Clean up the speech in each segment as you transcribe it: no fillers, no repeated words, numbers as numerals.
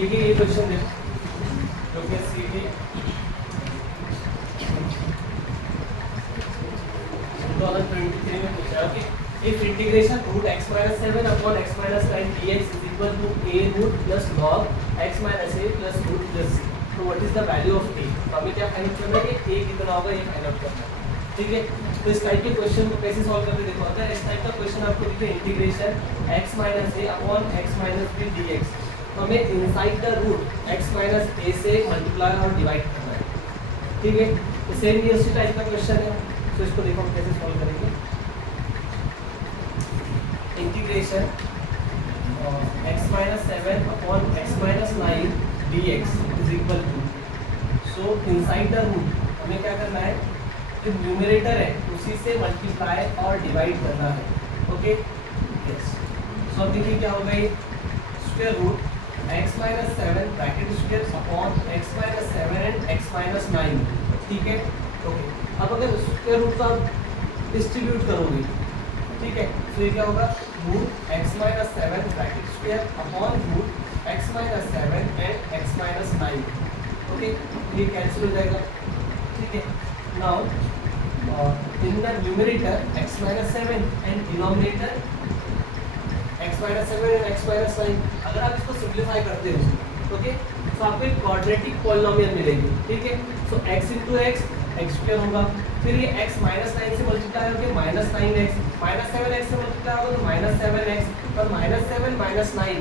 ठीक है, ये क्वेश्चन देखो जो कि सीधी 2023 में पूछा है कि if integration root x minus 7 upon x minus 9 dx is equal to a root plus log x minus a plus root plus c, तो what is the value of a? तो हमें क्या फाइंड आउट करना है कि a कितना होगा, ये फाइंड आउट करना है। ठीक है, तो इस टाइप के क्वेश्चन को कैसे सॉल्व करते देखो, अगर इस टाइप का क्वेश्चन आपको दिखे integration x minus a upon x minus b dx, तो हमें inside the root x minus a से मल्टीप्लाई और डिवाइड करना है। ठीक है, तो सेम ये उसी टाइप का क्वेश्चन है, तो इसको देखो हम कैसे सॉल्व करेंगे। Integration x minus 7 upon x minus 9 dx is equal to, so inside the root हमें क्या करना है, जो न्यूमरेटर है उसी से मल्टीप्लाई और डिवाइड करना है। ओके यस, सो अब देखिए क्या होगा, ये square root x minus 7 bracket square upon x minus 7 and x minus 9। ठीक है, ओके अब अगर स्क्वायर रूट का डिस्ट्रीब्यूट करोगे, ठीक है, तो ये क्या होगा, root x minus 7 bracket square upon root x minus 7 and x minus 9। Okay, ये कैंसिल हो जाएगा। ठीक है, now in the numerator x minus 7 and denominator x minus 7 and x minus 9, अगर आप इसको सिंप्लीफाई करते हो, ओके, तो आपको एक क्वाड्रेटिक पॉलिनोमियल मिलेगी। ठीक है, सो x into x x square होगा, फिर ये x माइनस 9 से मल्टीप्लाई होकर माइनस 9x, माइनस 7x से मल्टीप्लाई होगा तो माइनस 7x, और माइनस 7 माइनस 9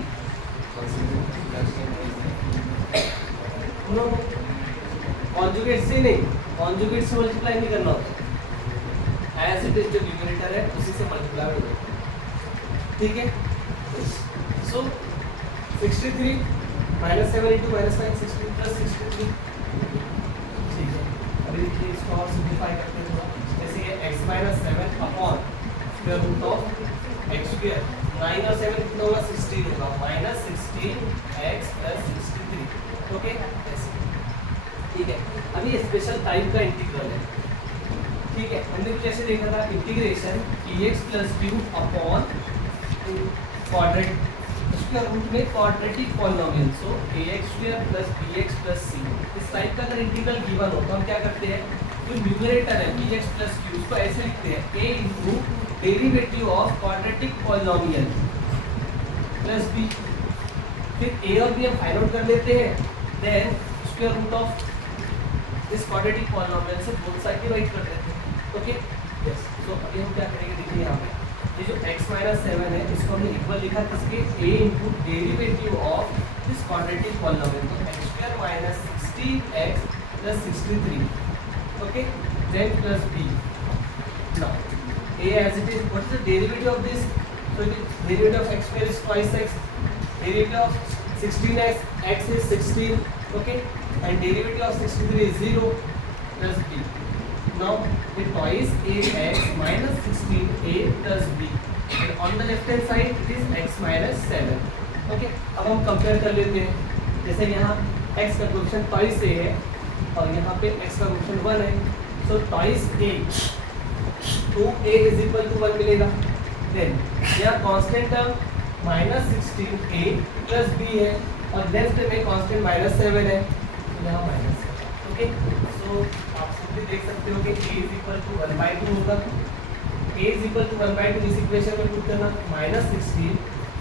कॉन्जुगेट से नहीं, कॉन्जुगेट से मल्टीप्लाई नहीं करना होता, एज इट इज जो न्यूमरेटर है उसी से मल्टीप्लाई हो जाएगा। ठीक है, सो 63 माइनस 7 इंटू माइनस 9 60 प्लस 63। ठीक है, अभी देखिए इसको और सिंप्लीफाई करते हैं थोड़ा, जैसे ये x minus 7 upon square root of X square, 9 और 7 कितना होगा, 16 होगा, माइनस 16x प्लस 63। ओके ऐसे, ठीक है, अभी ये स्पेशल टाइप का इंटीग्रल है। ठीक है, हमने कुछ ऐसे देखा था, integration dx plus Q upon quadratic square root में quadratic polynomial, so ax square plus bx plus c, इस टाइप का अगर इंटीग्रल गिवन हो तो हम क्या करते हैं, जो न्यूमरेटर है bx प्लस q उसको ऐसे लिखते हैं a into derivative of quadratic polynomial plus b, फिर a और b हम फाइंड आउट कर लेते हैं, देन स्क्वायर रूट ऑफ इस क्वाड्रेटिक पॉलिनोमियल से बोथ साइड डिवाइड कर देते हैं। ओके यस, तो अभी हम क्या करेंगे, देखिए यहाँ पे ये जो x माइनस 7 है इसको हमने इक्वल लिखा किसके, a into derivative of this quadratic polynomial, तो x square minus 16x plus 63। Okay, then plus b, now a as it is, what is the derivative of this, so the derivative of x square is twice x, derivative of 16x, x is 16, okay, and derivative of 63 is 0 plus b. Now the twice ax minus 16a plus b, and on the left hand side it is x minus 7. Okay, अब हम compare कर लेते हैं, जैसे यहाँ x का coefficient twice a है और यहाँ पे x का कोएफिशिएंट 1 है, so twice a, 2a is equal to 1 मिलेगा। देन यहाँ constant term minus 16a plus b है, और लेफ्ट में कांस्टेंट माइनस 7 है, तो यहाँ माइनस। ओके, सो आप सिंपली देख सकते हो कि a इज इक्वल टू 1/2 होगा, a इज इक्वल टू 1/2 इस इक्वेशन में पुट करना, minus 16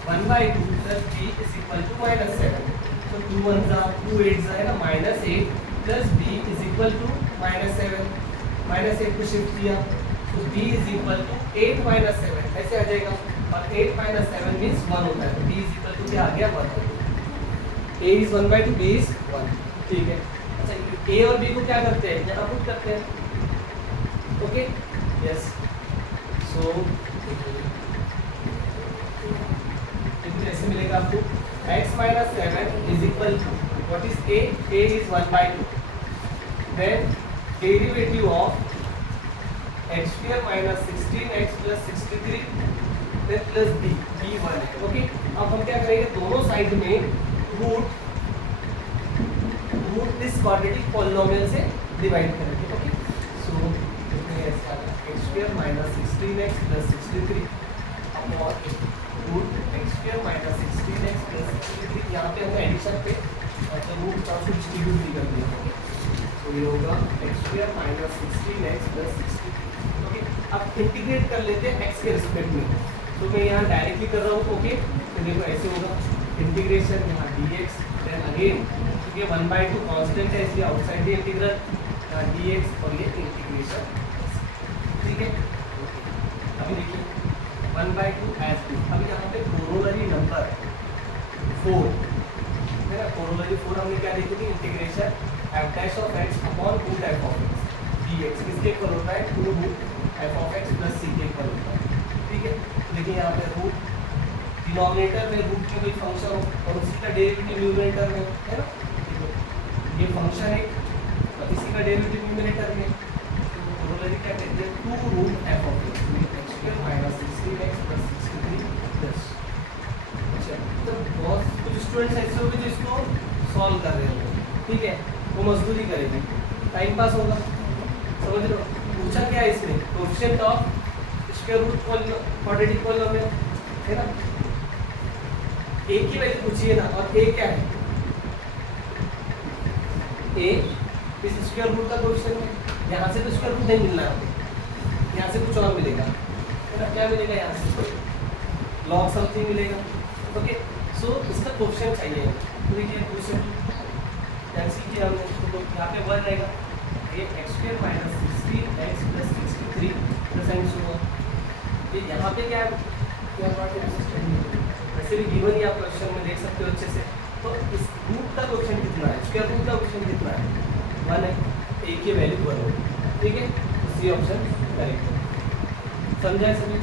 1/2 plus b is equal to minus 7, तो 2 1 जा 2 8 जाएगा, minus 8 plus b is equal to minus 7, minus 8 को शिफ्ट किया तो b is equal to 8 minus 7 ऐसे आ जाएगा, और 8 माइनस 7 मीन्स 1 होता है, तो b इज इक्वल टू क्या आ गया, 1। a is 1/2, b is 1। ठीक है, अच्छा a और b को क्या करते हैं, यहाँ पुट करते हैं। ओके यस, सो ऐसे मिलेगा आपको x minus 7 is equal to, what is a, a is 1/2, then derivative of x square minus 16x plus 63 then plus b, b 1 है। ओके, अब हम क्या करेंगे, दोनों साइड में रूट दिस क्वाड्रेटिक पॉलिनोमियल से डिवाइड करेंगे। ओके, सो ऐसा x square minus 16x plus 63 upon root x square minus 16x plus 63, यहाँ पे हम एडिशन पे को डिस्ट्रीब्यूट भी कर दिया। ओके, तो ये होगा x square minus 16x plus 63। Okay, अब इंटीग्रेट कर लेते हैं एक्स के रिस्पेक्ट में। तो मैं यहाँ डायरेक्टली कर रहा हूँ। ओके, तो देखो ऐसे होगा इंटीग्रेशन यहाँ dx देन अगेन क्योंकि 1/2 कांस्टेंट है इसलिए आउटसाइड द इंटीग्रल यहाँ dx और ये इंटीग्रेशन। ठीक है, अभी देखिए 1/2 एज टू। अब यहाँ पे कोरोलरी नंबर 4 है ना, कोरोलरी 4 हमने क्या देखी थी, integration f dash of x upon root f of x dx किसके इक्वल होता है, 2 root f of x plus c के इक्वल होता है। ठीक है, देखिए यहाँ पे रूट डिनोमिनेटर में रूट के कोई फंक्शन हो और उसी का डेरिवेटिव न्यूमरेटर में है ना, ये फंक्शन है और इसी का डेरिवेटिव न्यूमरेटर में, तो कोरोलरी क्या कहते हैं, 2 root f of x minus 16x plus 63 plus. अच्छा, तो बहुत कुछ स्टूडेंट्स ऐसे होंगे जो इसको सॉल्व कर रहे होंगे। ठीक है, वो मजदूरी करेगी, टाइम पास होगा, समझ लो। पूछा क्या है इसमें, coefficient of square root quadratic polynomial है ना, ए की वैल्यू पूछिए ना, और ए क्या है, ए इस स्क्वायर रूट का कोएफिशिएंट है। यहाँ से तो स्क्वायर रूट नहीं मिलना है, यहाँ से कुछ और मिलेगा है ना, क्या मिलेगा, यहाँ से लॉग समथिंग मिलेगा। ओके, सो इसका कोएफिशिएंट चाहिए। तो देखिए क्वेश्चन कैंसिल किया हमने, तो यहाँ पे 1 रहेगा, ये x square minus 16x plus 63 plus sign होगा। ये यहाँ पे क्या क्या बात है, वैसे भी गिवन ही आप क्वेश्चन में देख सकते हो अच्छे से। तो इस रूट का क्वेश्चन कितना है, स्क्वायर रूट का क्वेश्चन कितना है, 1 है, ए की वैल्यू 1 है। ठीक है, सी ऑप्शन करेक्ट है। समझा सभी?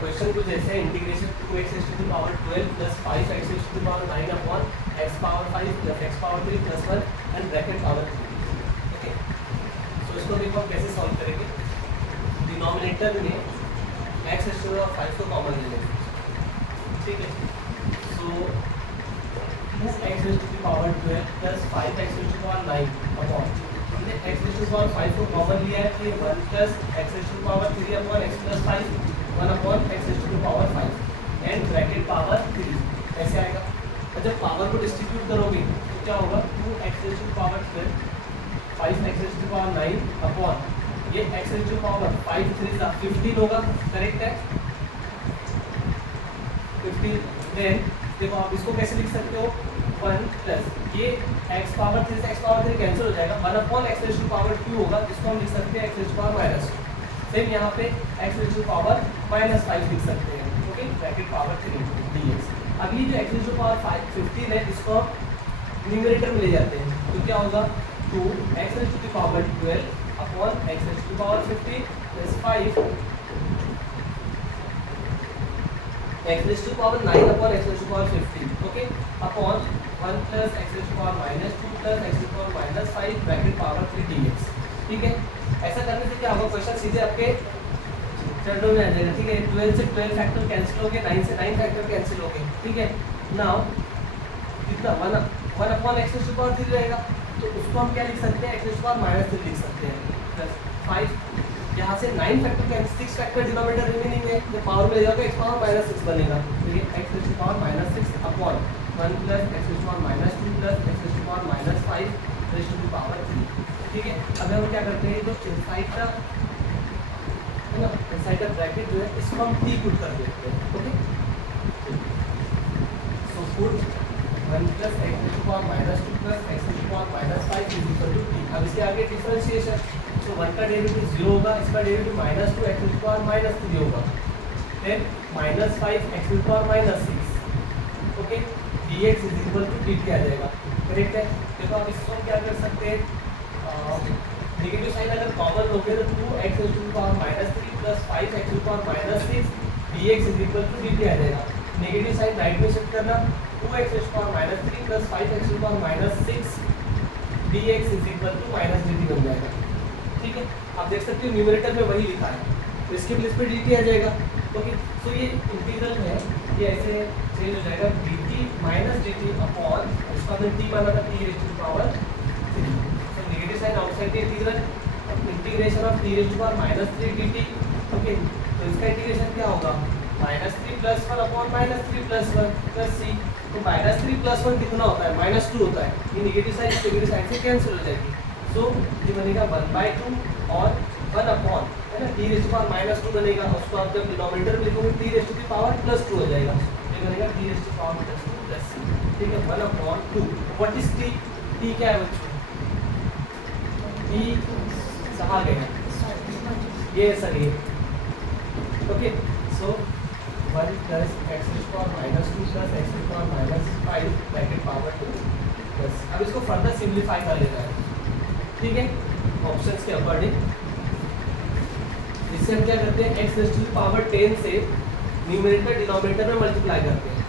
क्वेश्चन कुछ ऐसे है, integration 2x to the power 12 plus 5x to the power 9 upon x power 5 plus x power 3 plus 1 end bracket power 3। Okay, so इसको देखो हम कैसे सॉल्व करेंगे। डिनोमिनेटर में x टू द पावर 5 को कॉमन ले लेंगे। ठीक है, so 2x to the power 12 plus 5x to the power 9 upon हमने x टू द पावर 5 को कॉमन लिया है, तो 1 plus x to the power 3 upon x plus 5 1 upon x to the power 5 and bracket power 3 ऐसे आएगा। और जब power को डिस्ट्रीब्यूट करोगे तो क्या होगा, 2x to the power 12 5x to the power 9 upon ये x टू द पावर 5 3 का 15 होगा, करेक्ट है 15। देन देखो आप इसको कैसे लिख सकते हो, 1 प्लस ये x पावर 3 से x पावर 3 कैंसिल हो जाएगा, 1 upon x to the power 2 होगा, जिसको हम लिख सकते हैं x to the power minus 2। Same यहाँ पे x to the power minus 5 लिख सकते हैं। Okay, bracket power 3 dx। अब ये जो x टू द पावर 15 है, इसको न्यूमरेटर में ले जाते हैं, तो क्या होगा, 2x to the power 12 upon x to the power 15 plus 5 x to the power 9 upon x to the power 15। Okay, upon 1 plus x to the power minus 2 plus x to the power minus 5 bracket power 3 dx। ठीक है, ऐसा करने से क्या होगा, question सीधे आपके चरणों में आ जाएगा। ठीक है, 12 से 12 फैक्टर कैंसिल हो गए, 9 से 9 फैक्टर कैंसिल हो गए। ठीक है, नाउ कितना 1 upon x to the power 3 रहेगा, तो उसको हम क्या लिख सकते हैं, x to the power minus 3 लिख सकते हैं प्लस 5। यहाँ से 9 factor cancel, 6 factor denominator remaining है, जब पावर में जाएगा एक्स पावर माइनस 6 बनेगा, तो ये x to the power minus 6 upon 1 plus x to the power minus 2 plus x to the power minus 5 raise to the power 3। ठीक है, अब हम क्या करते हैं, जो इनसाइड का है ना, इनसाइड का ब्रैकेट जो है इसको हम टी पुट कर देते हैं। Okay, so put 1 plus x to the power minus 2 plus x to the power minus 5 is equal to t. अब इसके आगे डिफरेंशिएशन, तो 1 का डेरिवेटिव 0 होगा, इसका derivative minus 2 x to the power minus 3 होगा, then minus 5 x to the power minus 6। Okay, dx is equal to dt आ जाएगा, करेक्ट है। देखो आप इसको क्या कर सकते हैं, नेगेटिव साइन अगर कॉमन लोगे तो 2x to the power minus 3 प्लस 5x to the power minus 6 dx is equal to dt आ जाएगा। नेगेटिव साइन राइट में शिफ्ट करना, 2x to the power minus 3 प्लस 5x to the power minus 6 dx is equal to minus dt बन जाएगा। ठीक है, आप देख सकते हो न्यूमरेटर में वही लिखा है, तो इसके प्लेस पे dt आ जाएगा। ओके, तो ये इंटीग्रल है, ये ऐसे चेंज हो जाएगा, dt माइनस dt अपॉन इसका हमने t माना था, t raise to the power 3। Negative sign outside the integral, integration of t raise to the power minus 3 dt। Okay, तो इसका इंटीग्रेशन क्या होगा, -3 + 1 अपॉन -3 + 1 प्लस सी। तो -3 + 1 कितना होता है? -2 होता है। ये नेगेटिव साइन पॉजिटिव साइन से कैंसिल हो जाएगी। सो ये बनेगा 1/2 और 1 अपॉन, है ना, t⁻² बनेगा। उसको आप जब डिनोमिनेटर में लिखोगे t⁻² हो जाएगा। ये बनेगा t⁻² प्लस सी। ठीक है, 1/2। What is t? t क्या है बच्चों? t कहाँ गया? ये सर ये। ओके, सो 1 + x⁻² -2 + x⁻−5 bracket power 2 plus. अब इसको फर्दर सिंप्लीफाई कर लेना है, ठीक है, ऑप्शंस के अकॉर्डिंग। इससे हम क्या करते हैं, x⁻10 से न्यूमरेटर डिनोमिनेटर में मल्टीप्लाई करते हैं।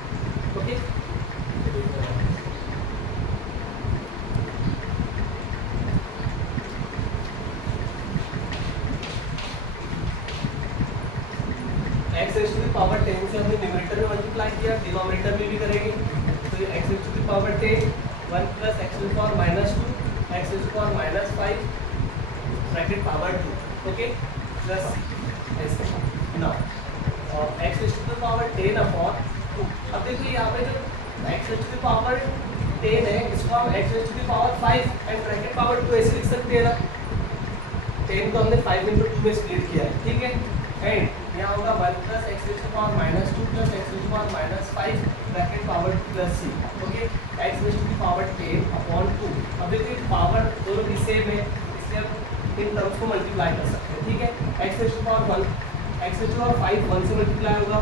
ओके, x⁻10 से हमने न्यूमरेटर में मल्टीप्लाई किया, डिनोमिनेटर में भी करेंगे। तो ये x⁻10 1 + x⁻−2 x⁻−5 bracket power 2, okay, plus ऐसे। Now x⁻10 upon 2। अब देखो यहाँ पे जो x⁻10 है, इसको हम x⁻5 एंड ब्रैकेट पावर 2 ऐसे लिख सकते हैं ना। 10 को हमने 5 × 2 में स्प्लिट किया है, ठीक है। एंड यहाँ होगा 1 + x⁻−2 + x⁻−5 bracket power plus C. Okay, x⁻10 upon 2। अब देखिए पावर दोनों की सेम है, इसलिए हम इन टर्म्स को मल्टीप्लाई कर सकते हैं, ठीक है। x⁻1 x⁻5 1 से मल्टीप्लाई होगा,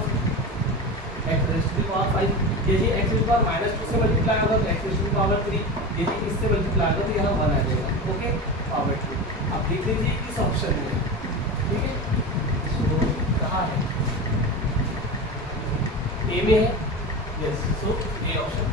x⁻5 यदि x⁻−2 से मल्टीप्लाई होगा तो x⁻3, यदि इससे मल्टीप्लाई होगा तो यहाँ 1 आ जाएगा। Okay, power 2। अब देख लीजिए किस ऑप्शन में है, ठीक है। सो कहाँ है? ए में है, यस। So A option.